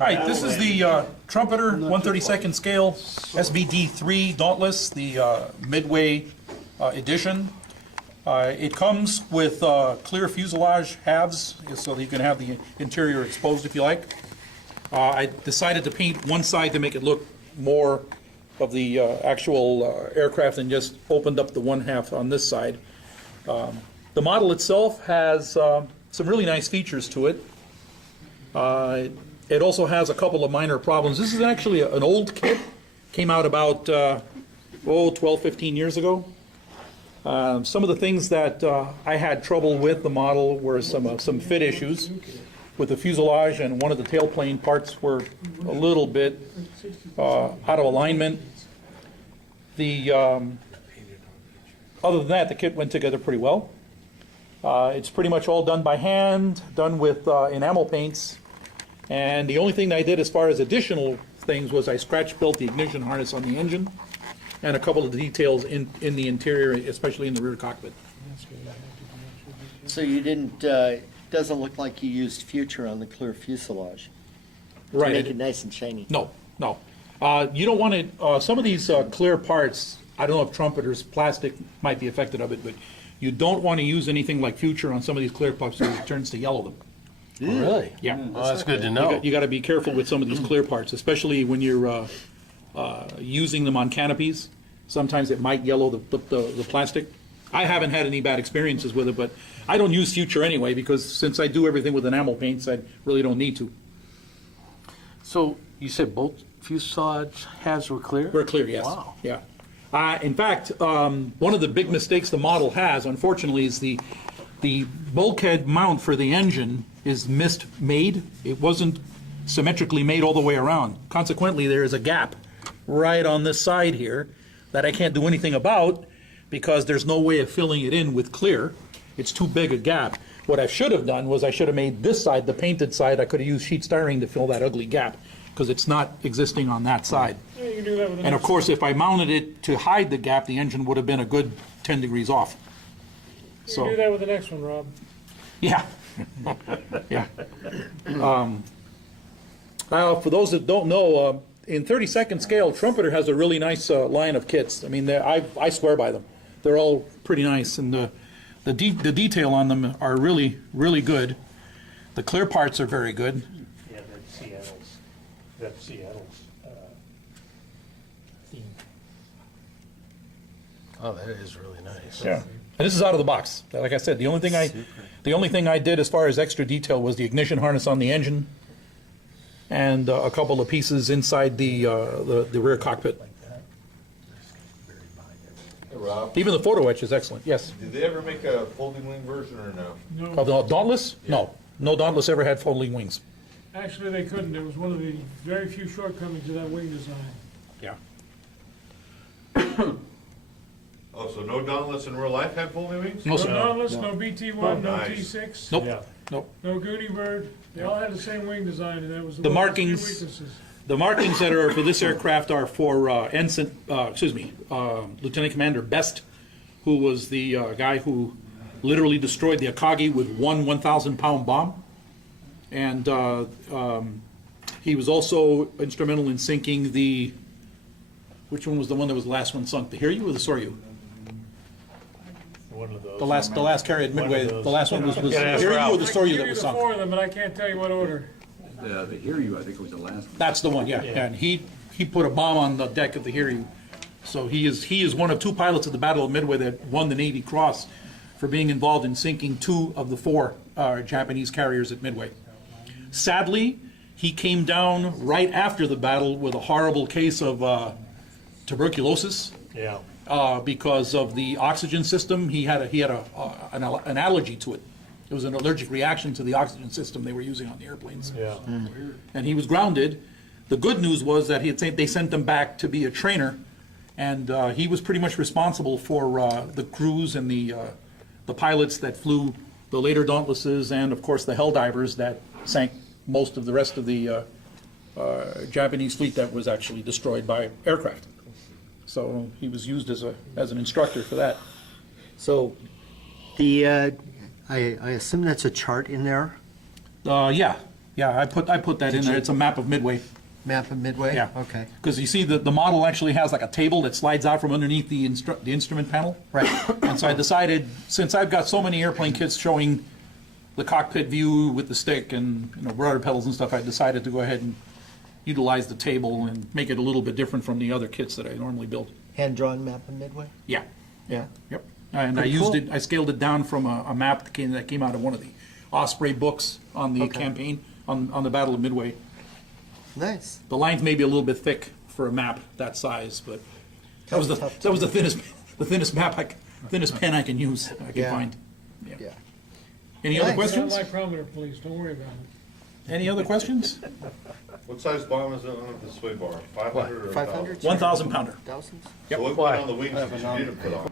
Right, this is the Trumpeter 132nd scale SBD-3 Dauntless, the Midway edition. It comes with clear fuselage halves, so that you can have the interior exposed if you like. I decided to paint one side to make it look more of the actual aircraft and just opened up the one half on this side. The model itself has some really nice features to it. It also has a couple of minor problems. This is actually an old kit. Came out about 12, 15 years ago. Some of the things that I had trouble with the model were some fit issues with the fuselage, and one of the tailplane parts were a little bit out of alignment. Other than that, the kit went together pretty well. It's pretty much all done by hand, done with enamel paints. And the only thing that I did as far as additional things was I scratch built the ignition harness on the engine and a couple of the details in the interior, especially in the rear cockpit. So you didn't, doesn't look like you used Future on the clear fuselage. Right. To make it nice and shiny. No, no. You don't want to, some of these clear parts, I don't know if Trumpeter's plastic might be affected of it, but you don't want to use anything like Future on some of these clear parts because it turns to yellow them. Oh, really? Yeah. Oh, that's good to know. You got to be careful with some of these clear parts, especially when you're using them on canopies. Sometimes it might yellow the plastic. I haven't had any bad experiences with it, but I don't use Future anyway because since I do everything with enamel paints, I really don't need to. So you said both fuselage halves were clear? We're clear, yes. Wow. Yeah. In fact, one of the big mistakes the model has, unfortunately, is the bulkhead mount for the engine is made. It wasn't symmetrically made all the way around. Consequently, there is a gap right on this side here that I can't do anything about because there's no way of filling it in with clear. It's too big a gap. What I should have done was I should have made this side, the painted side, I could have used sheet styrene to fill that ugly gap because it's not existing on that side. Yeah, you can do that with And of course, if I mounted it to hide the gap, the engine would have been a good 10 degrees off. You can do that with the next one, Rob. Yeah. Yeah. Now, for those that don't know, in 32nd scale, Trumpeter has a really nice line of kits. I mean, I swear by them. They're all pretty nice, and the detail on them are really, really good. The clear parts are very good. Yeah, that's Seattle's theme. Oh, that is really nice. Yeah. And this is out of the box. Like I said, the only thing I did as far as extra detail was the ignition harness on the engine and a couple of pieces inside the rear cockpit. Hey, Rob, Even the photo etch is excellent. Yes. did they ever make a folding wing version or no? No, Of the Dauntless? No. No Dauntless ever had folding wings. actually, they couldn't. It was one of the very few shortcomings of that wing design. Yeah. Oh, so no Dauntless in real life had folding wings? No, No sir. Dauntless, no BT-1, no Nice. T6, Nope. Nope. no Goonie Bird. They all had the same wing design, and that was The one of few markings- weaknesses. The markings that are for this aircraft are for Lieutenant Commander Best, who was the guy who literally destroyed the Akagi with one 1,000-pound bomb. And he was also instrumental in sinking the, which one was the one that was the last one sunk? The Hiryu or the Soryu? One of those. The last carrier at Midway, One of those. the last one was the ask Hiryu or Ralph. the I can Soryu give that you was the sunk? four of them, but I can't tell you what order. The Hiryu, I think, was the last one. That's the one, yeah. And he put a bomb on the deck of the Hiryu. So he is one of two pilots at the Battle of Midway that won the Navy Cross for being involved in sinking 2 of the 4 Japanese carriers at Midway. Sadly, he came down right after the battle with a horrible case of tuberculosis Yeah. because of the oxygen system. He had an allergy to it. It was an allergic reaction to the oxygen system they were using on the airplanes. Yeah. And he was grounded. The good news was that they sent him back to be a trainer, and he was pretty much responsible for the crews and the pilots that flew the later Dauntlesses and, of course, the Helldivers that sank most of the rest of the Japanese fleet that was actually destroyed by aircraft. So he was used as an instructor for that. So the, I assume that's a chart in there? Yeah. Yeah, I put that in there. It's a map of Midway. Map of Midway? Yeah. Okay. Because you see, the model actually has like a table that slides out from underneath the instrument panel. Right. And so I decided, since I've got so many airplane kits showing the cockpit view with the stick and, rudder pedals and stuff, I decided to go ahead and utilize the table and make it a little bit different from the other kits that I normally build. Hand-drawn map of Midway? Yeah. Yeah. Yep. And I Pretty used cool. it, I scaled it down from a map that came out of one of the Osprey books on the Okay. campaign, on the Battle of Midway. Nice. The lines may be a little bit thick for a map that size, but that was the Tough thinnest pen I can use, I can Yeah. find. Yeah. Any other Nice. Not questions? like Prometer, please, don't worry about it. Any other questions? What size bomb is it on the sway bar? 500 or 500? 1,000 pounder. Thousands? So what went on the wings that you didn't put on?